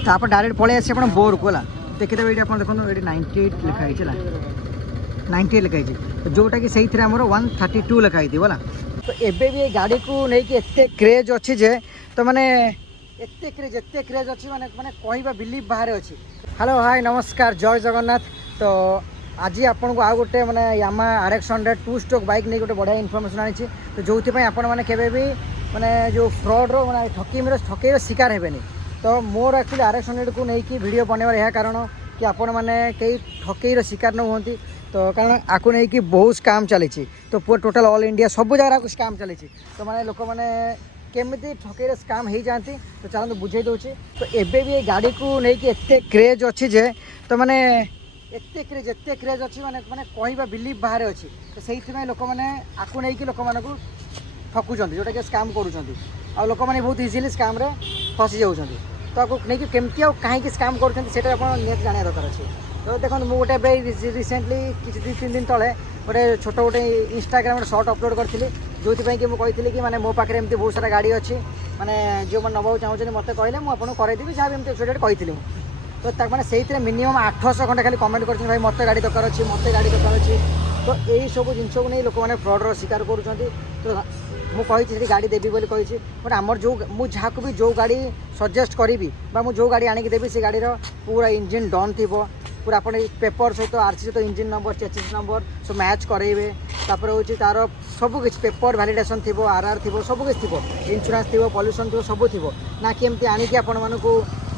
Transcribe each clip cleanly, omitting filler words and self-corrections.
तापर डायरेक्ट पलि आसे आप बोर को है देखिए ये आप देखो ये 98 लिखाई है 98 लिखाई तो जोटा कि से आमर 132 लिखाई थी बोला। तो एबे भी गाड़ी को लेकिन एत क्रेज अच्छी जे तो मैंने एत क्रेज अच्छी माने माने कहवा बिलीव बाहर अच्छी। हेलो हाय नमस्कार जय जगन्नाथ। तो आज आपन को आ गोटे मैंने यामा RX100 2 स्ट्रोक बाइक नहीं गोटे बढ़िया इनफर्मेशन आनी तो जो आपण मैंने केबे भी माने जो फ्रॉड रो माने ठकई शिकार हेबेनी। तो मोर एक्चुअली RX100 को लेकिन वीडियो बनवार यह कारण कि आपण मैंने कई ठकईर शिकार न होती। तो कारण आपको नहीं कि बहुत स्काम चली तो पूरा टोटल ऑल इंडिया सब जगह स्काम चली तो माने लोक मैंने केमती ठकईर स्काम हो जाती। तो चलते बुझे दूसरी। तो एबे भी गाड़ी को लेकिन एत क्रेज अच्छी जे तो मैंने एत क्रेज अच्छी माने माने कहवा बिलीव बाहर अच्छी। तो से लोक मैंने आपको नहीं कि लोक मानक ठकुंट जोटा कि स्काम कर लोक मैंने बहुत इजिली स्काम रे फसी जाऊँच। तो आपको नहीं केमती कहीं स्काम कर निहत जाना दरकार अच्छे। तो देखो मुझे गोटे रिसेंटली किसी 2-3 दिन तले गोटे छोट गोटे इंस्टाग्राम शॉर्ट अपलोड करी जो कि मुझे कि मो पाखे एमती बहुत सारा गाड़ी अच्छी माने जो मैंने नवा चाहूँ मत कहले मुझे करदेवी जहाँ भी कही। तो मैंने से मिनिमम 800 खंडे खाली कमेंट कर भाई मत गाड़ी दरकार अच्छी मत गाड़ी दरकार अच्छी। तो यही सब जिन को नहीं लोक मैंने फ्रॉडर शिकार कर। तो मुझे गाड़ी देवी बोली कही बट आमर जो मुझे भी जो गाड़ी सजेस्ट करी जो गाड़ी आणिक देवी से गाड़ी पूरा इंजिन डन थी पूरा आप पेपर सहित RC सहित इंजिन नंबर चेसिस नंबर सब मैच करेंगे। तापर हूँ तार सबकि पेपर वैलिडेसन थी RR थी सबकि थी इंश्योरेंस थी पॉल्यूशन थी सब थी ना कि एमती आणिक आपण मानक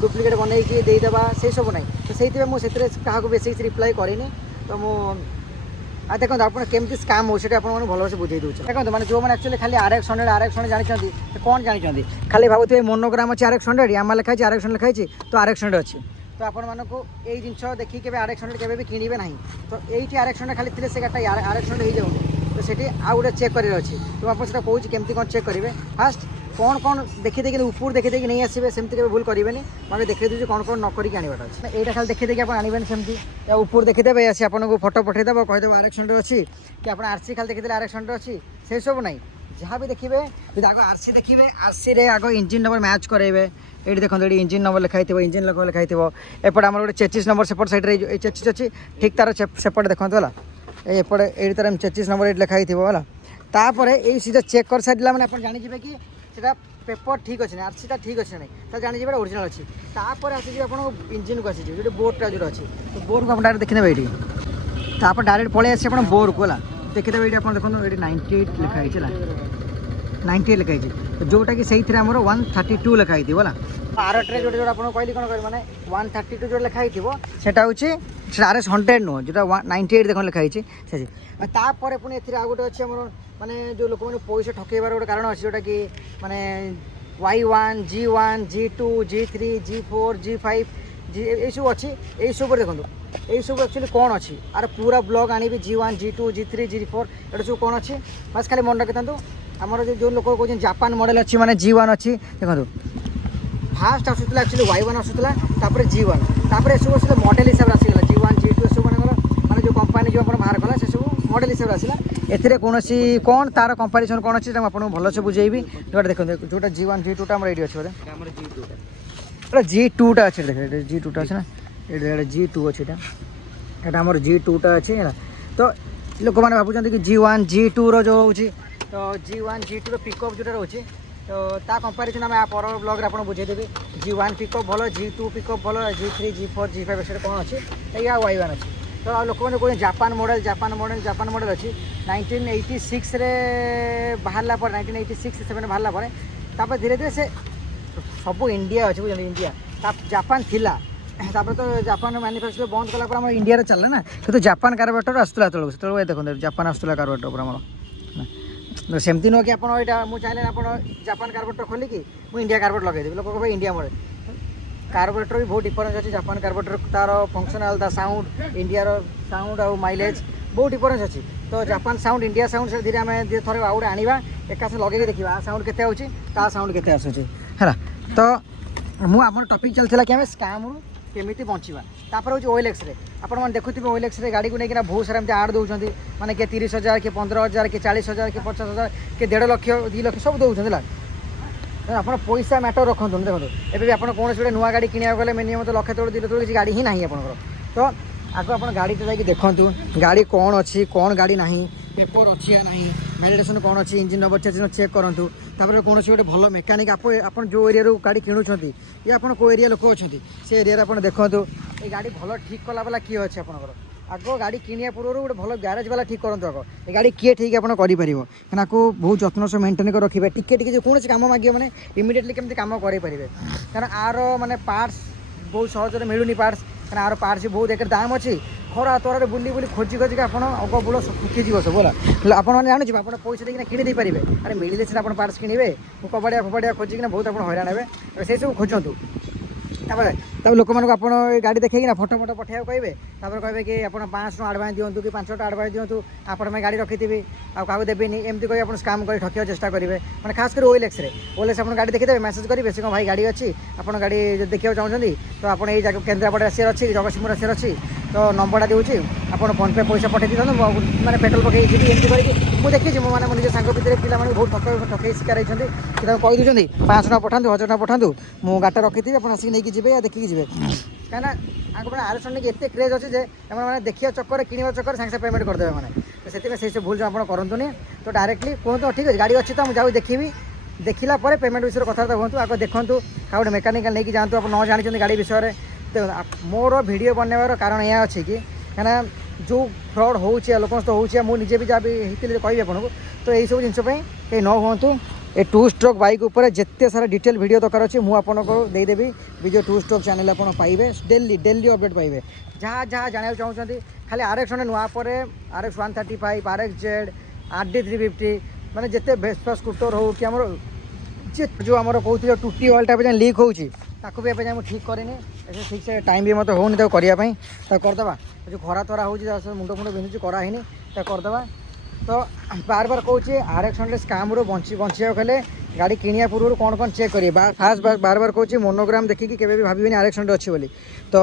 डुप्लिकेट बनईकी देदेबा से सब ना। तो से मुझे क्या बेसिक रिप्लाई करनी। तो मुझे देखो आप केमती स्काम हो आपको भलसे बुझे दूसरे। देखो मैंने जो मैंने एक्चुअली खाली RX100 जानते कौन जानते खाली भावुए मोनोग्राम अच्छे RX100 यामा लिखाई RX100 लिखाई तो RX100 अच्छी। तो आपण मानक यही जिनस देखिए केवे RX100 केवे भी किणवे ना। तो ये RX100 खाली थे से गाड़ी RX100 हो जाऊँगी। तो सेठी आउ गोटे चेक कर अच्छी। तो आपको सीटा कौन केमती कौन चेक करेंगे फास्ट कौन कौन देखी देखिए ऊपर देखी देखिए नहीं आसवे सेमती के भूल करेंगे। मैं देखिए दूसरी कौन कौन नक आनवाटा अच्छे यहाँ खाली देखी देखिए आप आनबे सेमती ऊपर देखीदे आसी आपको फोटो पठेदेव कहीदेव RX100 अच्छी कि आप RC खाली देखी RX100 अच्छी से सब ना। जहाँ भी देखिए आग RC देखिए RC रे आग इंजिन नंबर मैच करेंगे। ये देखो ये इंजिन नंबर लिखाई इंजिन नंबर लिखाई एपटे आम गोटे चेचिस नंबर सेपट साइड चेचिस अच्छी ठीक तार सेपटे देखो है एपटे ये तार चेचिस नंबर ये लिखाई है। तापर ये सीधा चेक कर सारा मैंने आप जानीजे कि पेपर ठीक अच्छे ना RC ठीक अच्छे ना तो जानीजे ओरिजिनल अच्छी। तापर आसी आप इंजिन को आसी जो बोर्डटा जो अच्छी तो बोर्ड को आप डायरेक्ट देखने ये तापर डायरेक्ट पलि आसी आप बोर्ड को है देखिए ये आप देखो ये 98 लिखाई है 98 लिखाई तो जोटा कि से आमर 132 लिखाई थी बोला। आरटे जो आप कहली कौन करें मैंने 132 जो लिखाई थी सेटा हूँ RX100 नुह जो 98 देख लिखाई से। तापर पुणी आ गोटे अच्छे आम माने जो लोक मैंने पैसा ठकईबार गोटे कारण अच्छे जोटा कि माने Y1 G1 G2 G3 G4 G5 ये सब अच्छी यही सब देखो यही सब एक्चुअली कौन अच्छी आर पूरा ब्लॉग आनी G1 G2 G3 G4 ये सब कौन अच्छी बस खाली मन रखी था। आमर जो लोक कहते जापान मॉडल अच्छी माने G1 अच्छी देखो फास्ट आसूला एक्चुअली Y1 आसूला G1 तापर सब आस मॉडल हिसाब से आसीगला G1 G2 सब माने जो कंपनी जो बाहर कला से सब मॉडल हिसाब से आसला। एथिरे कोनोसी कौन तार कंपैरिजन कौन अच्छी आपको भलसे बुझेबी जोटा देखो जोटा G1 G2 टा ये अच्छे बोले G2 टा अच्छे देख G2 टा अच्छे ना ये G2 अच्छे यहाँ आम G2 टा अच्छे है। तो लोक मैंने भावुं कि G1 G2 रो जो हो तो G1 G2 रो पिकअप जोटा रोचे तो ता कंपैरिजन आम पर ब्लॉग रे आपको बुझेदेवी G1 पिकअप भल G2 पिकअप भल G3 G4 G5 से कौन अच्छी या Y1 अच्छी। तो लोक मैंने कहते जापान मॉडल अच्छी 1986 रे बाहरला पर 1986 से बाहरला पर धीरे धीरे से सब इंडिया अच्छे बुझे इंडिया जापान थिला तापर तो जापान मैन्युफैक्चर बंद कला आम इंडिया चलना ना तो जापान कार्बोरेटर आसूला से देखो जापान आसूला कार्बोरेटर आम सेमती नुह कि आपटा मुझे चाहिए आप जापान कार्बोरेटर खोलिकी मुझे इंडिया कार्बोरेटर लगेदेवी लोक कहे इंडिया मॉडल कार्बोरेटर भी बहुत डिफरेंस अच्छी जापान कार्बोरेटर तार फंक्शनाल ता साउंड इंडिया साउंड और माइलेज बहुत डिफरेंस अच्छी। तो जापान साउंड इंडिया साउंड से धीरे आम थोड़े आउट आने एका लगे देखा साउंड के साउंड के आसूँ है। तो मुझे टॉपिक चलता कि आम स्काम केमी बचा तापर हूँ OLX आप देखुए OLX गाड़ी को लेकिन बहुत सारा एमती आड दौरान मैंने किए 30,000 किए 15,000 किए 40,000 किए 50,000 किए 1.5 लाख 2 लाख सब दौरान ଆପଣ ପଇସା ମ୍ୟାଟର ରଖନ୍ତୁନି। ଦେଖନ୍ତୁ ଏବେ ବି ଆପଣ କୌଣସି ଗୋଟେ ନୂଆ ଗାଡ଼ି କିଣିବାକୁ ଗଲେ ମିନିମମ୍ ତ ଲକ୍ଷେ ତଳୁ 2 ଲକ୍ଷ ତଳୁ କିଛି ଗାଡ଼ି ହିଁ ନାହିଁ ଆପଣଙ୍କର। ତ ଆଗ ଆପଣ ଗାଡ଼ିଟା ଯାଇକି ଦେଖନ୍ତୁ ଗାଡ଼ି କ'ଣ ଅଛି କ'ଣ ଗାଡ଼ି ନାହିଁ, ପେପର ଅଛି या ନାହିଁ, ଭ୍ୟାଲିଡେସନ୍ କ'ଣ ଅଛି, ଇଞ୍ଜିନ୍ ନମ୍ବର ଚେକ୍ କରନ୍ତୁ। ତାପରେ କୌଣସି ଗୋଟେ ଭଲ ମେକାନିକ୍ ଆପଣ ଯେଉଁ ଏରିଆରୁ ଗାଡ଼ି କିଣୁଛନ୍ତି या ଆପଣ କେଉଁ ଏରିଆ ଲୋକ ଅଛନ୍ତି ସେ ଏରିଆରେ ଆପଣ ଦେଖନ୍ତୁ ଏ ଗାଡ଼ି ଭଲ ଠିକ୍ କଲା ବାଲା କିଏ ଅଛି ଆପଣଙ୍କର। ଆଗ ଗାଡ଼ି କିଣିବା ପୂର୍ବରୁ ଗୋଟେ ଭଲ ଗ୍ୟାରେଜ୍ ବାଲା ଠିକ୍ କରନ୍ତୁ ଆଗ ଏ ଗାଡ଼ି କିଏ ଠିକ୍ ଆପଣ କରିପାରିବ, କାରଣ ଆକୁ ବହୁତ ଯତ୍ନ ସହ ମେଣ୍ଟେନ୍ କରି ରଖିବେ। ଟିକେ ଟିକେ ଯେକୌଣସି କାମ ମାଗିବ ମାନେ ଇମିଡ଼ିଏଟଲି କେମିତି କାମ କରାଇପାରିବେ, କାରଣ ଆର ମାନେ ପାର୍ଟସ୍ ବହୁତ ସହଜରେ ମିଳୁନି ପାର୍ଟସ୍, କାରଣ ଆର ପାର୍ଟସ୍ ବହୁତ ଏକରେ ଦାମ୍ ଅଛି। ଖରା ତରାରେ ବୁଲି ବୁଲି ଖୋଜି ଖୋଜିକି ଆପଣ ଅଗ ବୁଳ ଶୁଖିଯିବ ସବୁ ହେଲା। ଆପଣମାନେ ଜାଣିଯିବେ ଆପଣ ପଇସା ଦେଇକିନା କିଣି ଦେଇପାରିବେ, ଆରେ ମିଳିଲେ ସିନା ଆପଣ ପାର୍ଟସ୍ କିଣିବେ। ମୁଁ କବାଡ଼ିଆ ଫବାଡ଼ିଆ ଖୋଜିକିନା ବହୁତ ଆପଣ ହଇରାଣ ହେବେ, ସେସବୁ ଖୋଜନ୍ତୁ। ତାପରେ ଲୋକମାନଙ୍କୁ ଆପଣ ଏ ଗାଡ଼ି ଦେଖେଇକିନା ଫଟୋ ପଠାଇବାକୁ କହିବେ। ତାପରେ କହିବେ କି ଆପଣ 500 ଟଙ୍କା ଆଡ଼ଭାନ୍ସ ଦିଅନ୍ତୁ କି 500 ଟଙ୍କା ଆଡ଼ଭାନ୍ସ ଦିଅନ୍ତୁ, ଆପଣ ପାଇଁ ଗାଡ଼ି ରଖିଥିବି ଆଉ କାହାକୁ ଦେବେନି, ଏମିତି କହି ଆପଣ ସ୍କାମ୍ କରି ଠକିବାକୁ ଚେଷ୍ଟା କରିବେ। ମାନେ ଖାସ୍ କରି OLXରେ ଆପଣ ଗାଡ଼ି ଦେଖିଦେବେ, ମେସେଜ୍ କରିବେ ସେ କ'ଣ ଭାଇ ଗାଡ଼ି ଅଛି, ଆପଣ ଗାଡ଼ି ଯଦି ଦେଖିବାକୁ ଚାହୁଁଛନ୍ତି ତ ଆପଣ ଏଇ ଜାଗା କେନ୍ଦ୍ରାପଡ଼ା ଆସିବାର ଅଛି, ଜଗତସିଂହପୁର ଆସିବାର ଅଛି, ତ ନମ୍ବରଟା ଦେଉଛି ଆପଣ ଫୋନ୍ ପେ ପଇସା ପଠାଇ ଦେଇଥାନ୍ତୁ, ମାନେ ପେଟ୍ରୋଲ ପକାଇ ଯିବି। ଏମିତି କରିକି ମୁଁ ଦେଖିଛି, ମୁଁ ମାନେ ମୋ ନିଜ ସାଙ୍ଗ ଭିତରେ ପିଲାମାନଙ୍କୁ ବହୁତ ଠକେଇ ଶିକାର ହେଇଛନ୍ତି। କି ତାଙ୍କୁ କହିଦେଉଛନ୍ତି 500 ଟଙ୍କା ପଠାନ୍ତୁ, 1000 ଟଙ୍କା ପଠାନ୍ତୁ, ମୁଁ ଗାଡ଼ିଟା ରଖିଥିବି ଆପଣ ଆସିକି ନେଇକି ଯିବେ, ଦେଖିକି ଯିବେ। କାହିଁକିନା ଆଙ୍କ ମାନେ RS ନେଇକି ଏତେ କ୍ରେଜ୍ ଅଛି ଯେ ମାନେ ଦେଖିବା ଚକ୍କରରେ କିଣିବା ଚକ୍କରରେ ସାଙ୍ଗେ ସାଙ୍ଗେ ପେମେଣ୍ଟ କରିଦେବେ ମାନେ। ତ ସେଥିପାଇଁ ସେଇ ସବୁ ଭୁଲ ଆପଣ କରନ୍ତୁନି। ତ ଡାଇରେକ୍ଟଲି କୁହନ୍ତୁ ଠିକ୍ ଅଛି ଗାଡ଼ି ଅଛି ତ ମୁଁ ଯାଉ ଦେଖିବି, ଦେଖିଲା ପରେ ପେମେଣ୍ଟ ବିଷୟରେ କଥାବାର୍ତ୍ତା ହୁଅନ୍ତୁ। ଆଗ ଦେଖନ୍ତୁ କାହା ଗୋଟେ ମେକାନିକାଲ୍ ନେଇକି ଯାଆନ୍ତୁ ଆପଣ ନ ଜାଣିଛନ୍ତି ଗାଡ଼ି ବିଷୟରେ। ମୋର ଭିଡ଼ିଓ ବନେଇବାର କାରଣ ଏହା ଅଛି କି କାହିଁକିନା ଯେଉଁ ଫ୍ରଡ଼୍ ହେଉଛି ଲୋକଙ୍କ ସହିତ ହେଉଛି, ମୁଁ ନିଜେ ବି ଯାହା ବି ହେଇଥିଲି କହିବି ଆପଣଙ୍କୁ। ତ ଏଇସବୁ ଜିନିଷ ପାଇଁ କେହି ନ ହୁଅନ୍ତୁ। ए 2 स्ट्रोक बाइक उपर जिते सारा डिटेल वीडियो दरकार अच्छे मुझे आपको देदेवी विजय 2 स्ट्रोक चैनल आप पाइबे डेली अपडेट पाइबे जहाँ जहाँ जाना चाहते खाली RX नुआ पर RX 135 RX Z RD 350 माने जिते वेस्पा स्कूटर हो कि आमर जो आम कहते टूटी ऑयल्टा पे लीक होती भी एवं ठीक करनी ठीक से टाइम भी मत होनी करने करदे जो खरा तरा हो मुंड मुंड बिंधुची कराही करदे। तो बार बार कहूँ RX 100 स्काम बचा गले गाड़ी किनिया पूर्व कौन कौन चेक करेंगे फास्ट बार बार कहूँ मोनोग्राम देखिए केवे भी भावी RX 100 अच्छी बोली। तो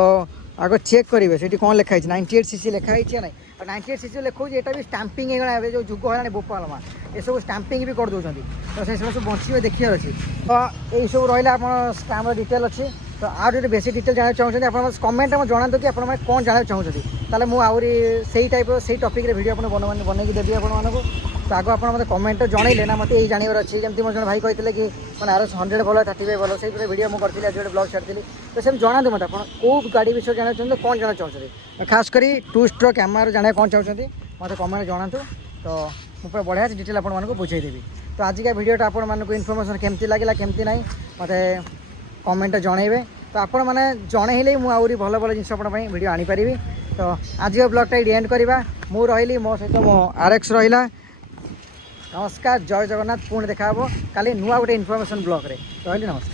आग चेक करेंगे से कौन लिखाई 98cc लिखाई ना 98cc लिखा यहाँ भी स्टाम्पिंग जो जुग है बोपालमा ये सब स्टाम्पिंग भी कर दूसरी तो से सब बचे देखार अच्छी। तो यही सब रहा आप स्काम डिटेल अच्छी। तो आज जो बेसी डिटेल जाना चाहते आप कमेंट में जनातु कि आप कौन जाना चाहते ताले मु आउरी से टाइप से टॉपिक रे वीडियो अपन बनई देवी आपको। तो आग आप मतलब कमेंट जनइले ना मत यही जानवर अच्छी जमी मोर जो भाई कहते कि मैंने RX 100 भल 35 भल से वीडियो मुझे आज ब्लॉग छाड़ी तो सेम जनातु मत आप गाड़ी विषय जाना चाहते कौन जाना चाहते खास कर 2 स्ट्रोक कैमरा जाना कौन चाहते मत कमेंट जनातु। तो मुझे बढ़िया डिटेल आपको बुझेदेवी। तो आजिका वीडियोटा आपको इनफर्मेशन केमती लगे केमती ना मत कमेंट जनइबे। तो आपण मैंने जनइले मुझे भल भल जिन वीडियो आनीपारि। तो आज ब्लॉगटा ये एंड करवा मु रही मो सहित मो RX रहा। नमस्कार जय जगन्नाथ पुणी देखा काली नुआ गोटे इनफर्मेशन ब्लॉग रे रही नमस्कार।